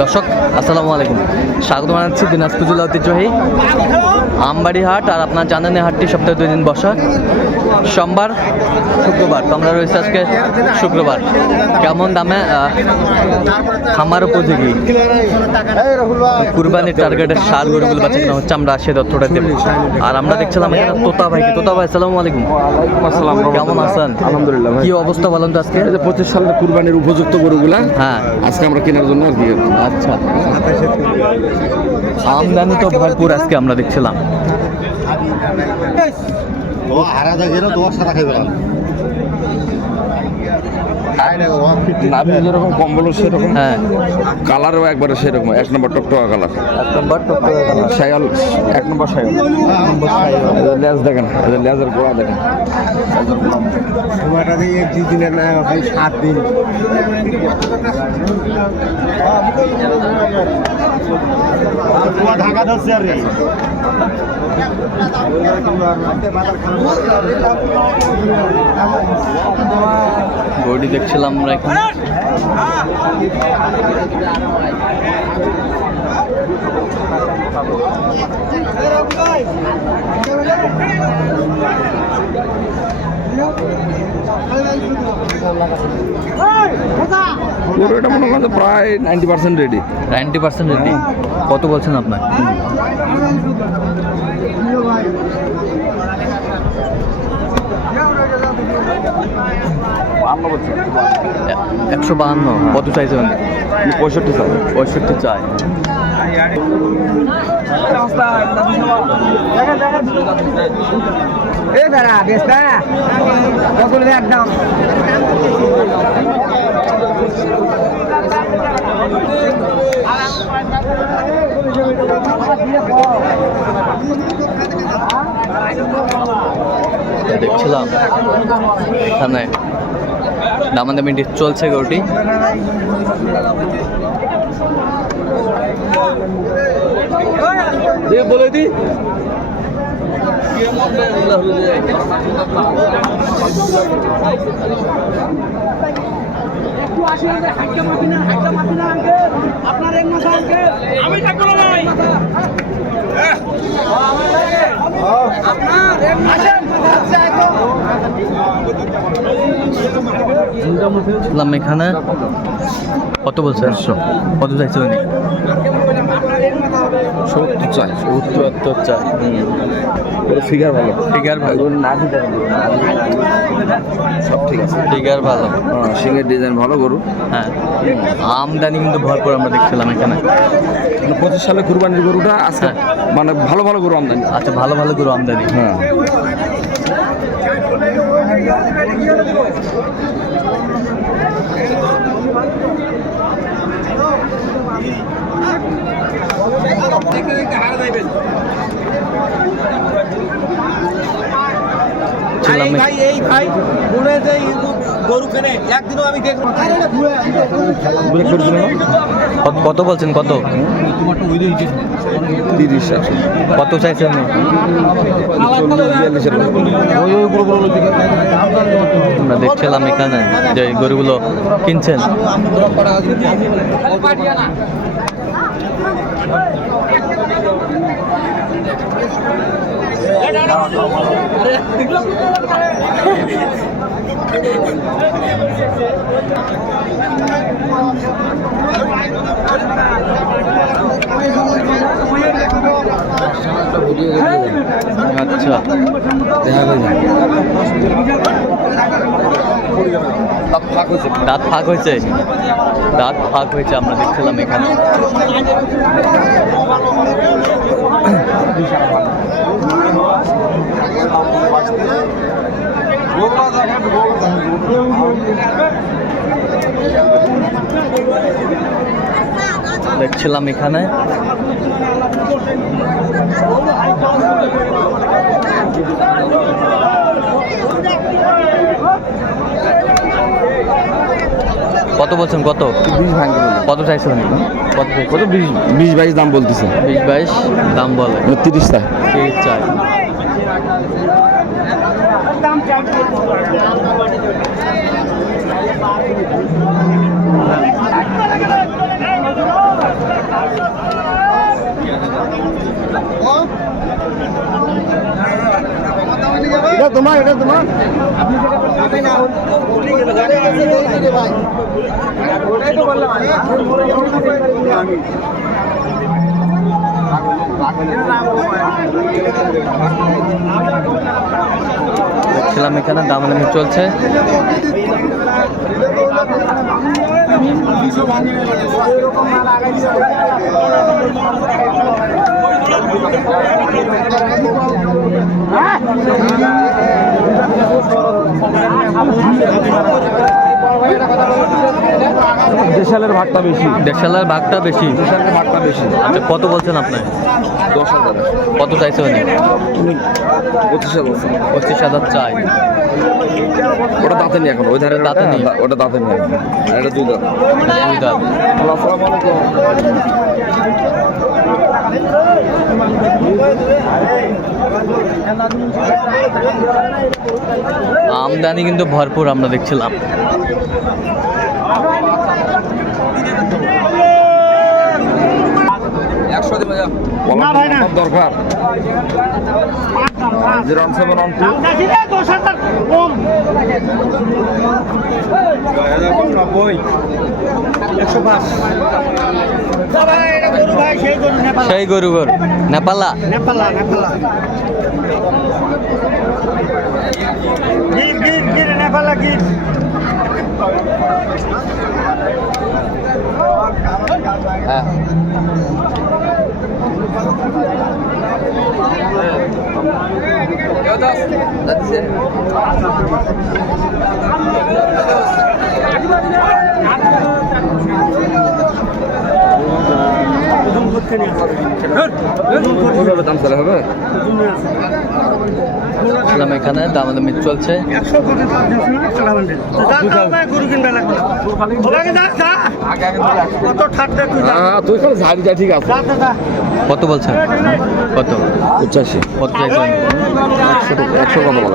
দর্শক আসসালামু আলাইকুম, স্বাগত জানাচ্ছি দিনাজপুর জেলা ঐতিহ্যবাহী আমবাড়ি হাট। আর আপনার জানেন এই হাটটি সপ্তাহে 2 দিন বসা, সোমবার শুক্রবার। তো আমরা রয়েছে আজকে শুক্রবার। কেমন দামে খামার উপযোগী কুরবানির টার্গেটের সার গরুগুলো বাচ্চা কেনা হচ্ছে, আমরা সে তথ্যটা দেব। আর আমরা দেখছিলাম এখানে তোতা ভাইকে। তোতা ভাই আসসালামু আলাইকুম। আসসালাম, কেমন আছেন? আলহামদুলিল্লাহ। কি অবস্থা বলেন তো আজকে? 25 সালের কুরবানির উপযুক্ত গরুগুলা হ্যাঁ আজকে আমরা কেনার জন্য আর কি। আচ্ছা, আমদানি তো ভরপুর আজকে আমরা দেখছিলাম। নাভি যেরকম কম্বল সেরকম, হ্যাঁ কালারও একবারে সেরকম, 1 নম্বর টকটকা কালার। 1 নম্বর টকটকা কালার, শায়াল 1 নম্বর শায়াল। এদের লেজ দেখেন, এদের লেজের গোড়া দেখেন। সময়টা দিয়ে 2 দিনের না ভাই 7 দিন। ঢাকা ধরছে আর কি। বডি দেখছিলাম আমরা এখানে। পুরোটা মনে হয় প্রায় 90% রেডি। 90% রেডি। কত বলছেন আপনার? 152। কত চাইছেন? 65 চাই। 65 চাই। একদম দেখছিলাম এখানে দামাদামি চলছে গরুটি। বলে দি এখানে কত বলছে? কত চাইছে উনি? 70 চাই। 70 চাই। ফিগার ভালো, ফিগার ভালো, সব ঠিক আছে। ফিগার ভালো, সিংহের ডিজাইন ভালো গরু। হ্যাঁ আমদানি কিন্তু ভরপুর আমরা দেখছিলাম এখানে। 25 সালে কুরবানির গরুটা আজকে মানে ভালো ভালো গরু আমদানি। আচ্ছা, ভালো ভালো গরু আমদানি। হ্যাঁ, কত বলছেন? কত 30। কত চাইছেন? আমরা দেখছিলাম এখানে যে গরুগুলো কিনছেন। আচ্ছা, দাঁত ফাঁক হয়েছে, দাঁত ফাঁক হয়েছে আমরা দেখছিলাম এখানে। দেখছিলাম এখানে কত বলছেন? কত 20 ভাঙবে। কত চাইছেন? কত চাইছেন? কত 20-22 দাম বলতেছে। 20-22 দাম বলে। 30 চাই। 30 চাই। তোমার এটা তোমার দেখছিলাম এখানে দামাদামি চলছে। দেশালের ভাগটা বেশি, দেড়শালার ভাগটা বেশি। দেশালের ভাগটা বেশি। আচ্ছা, কত বলছেন আপনি? 10,000। কত চাইছে উনি? তুমি 25,000। 25,000 চাই। ওটা দাঁতে নেই এখন, ওই ধারে দাঁতে নেই। ওটা দাঁতে নেই এখন। আর এটা 2 দাঁত। দুই দাঁত। আসসালামু আলাইকুম। আমদানি কিন্তু ভরপুর আমরা দেখছিলাম। না ভাই না দরকার 01712 সেই গরু নেপালা। হ্যাঁ দাম চলে হবে। দেখছিলাম এখানে দামাদামি চলছে। হ্যাঁ তুই তো ঝাড়ি যা, ঠিক আছে। কত বলছেন? কত 85। কত চাইছেন? 100 কত বলো?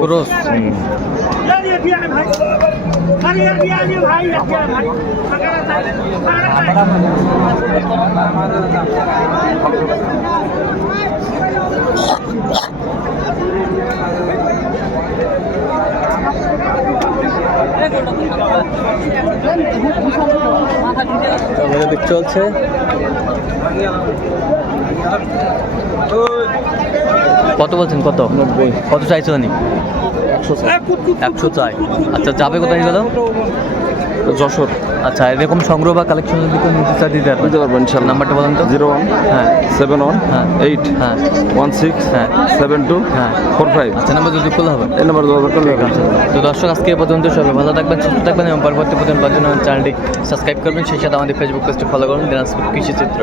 ক্রস। চলছে। কত বলছেন? কত 90। কত চাইছো উনি? 100 চাই। আচ্ছা, যাবে কোথায় গেল? যশোর। আচ্ছা, এরকম সংগ্রহ বা কালেকশনের দিকে নিতে চাই দিতে পারবেন? দিতে পারবেন ইনশাআল্লাহ। নাম্বারটা বলেন তো। 01 হ্যাঁ 71 হ্যাঁ 8 হ্যাঁ 16 হ্যাঁ 72 হ্যাঁ 45। আচ্ছা, নাম্বার যদি খুলে হবে। এই নাম্বার দরকার করলে ঠিক আছে। তো দর্শক, আজকে এ পর্যন্ত। সবাই ভালো থাকবেন, সুস্থ থাকবেন এবং পরবর্তী পর্যন্ত চ্যানেলটি সাবস্ক্রাইব করবেন। সেই সাথে আমাদের ফেসবুক পেজটি ফলো করুন, দিনাজপুর কৃষি চিত্র।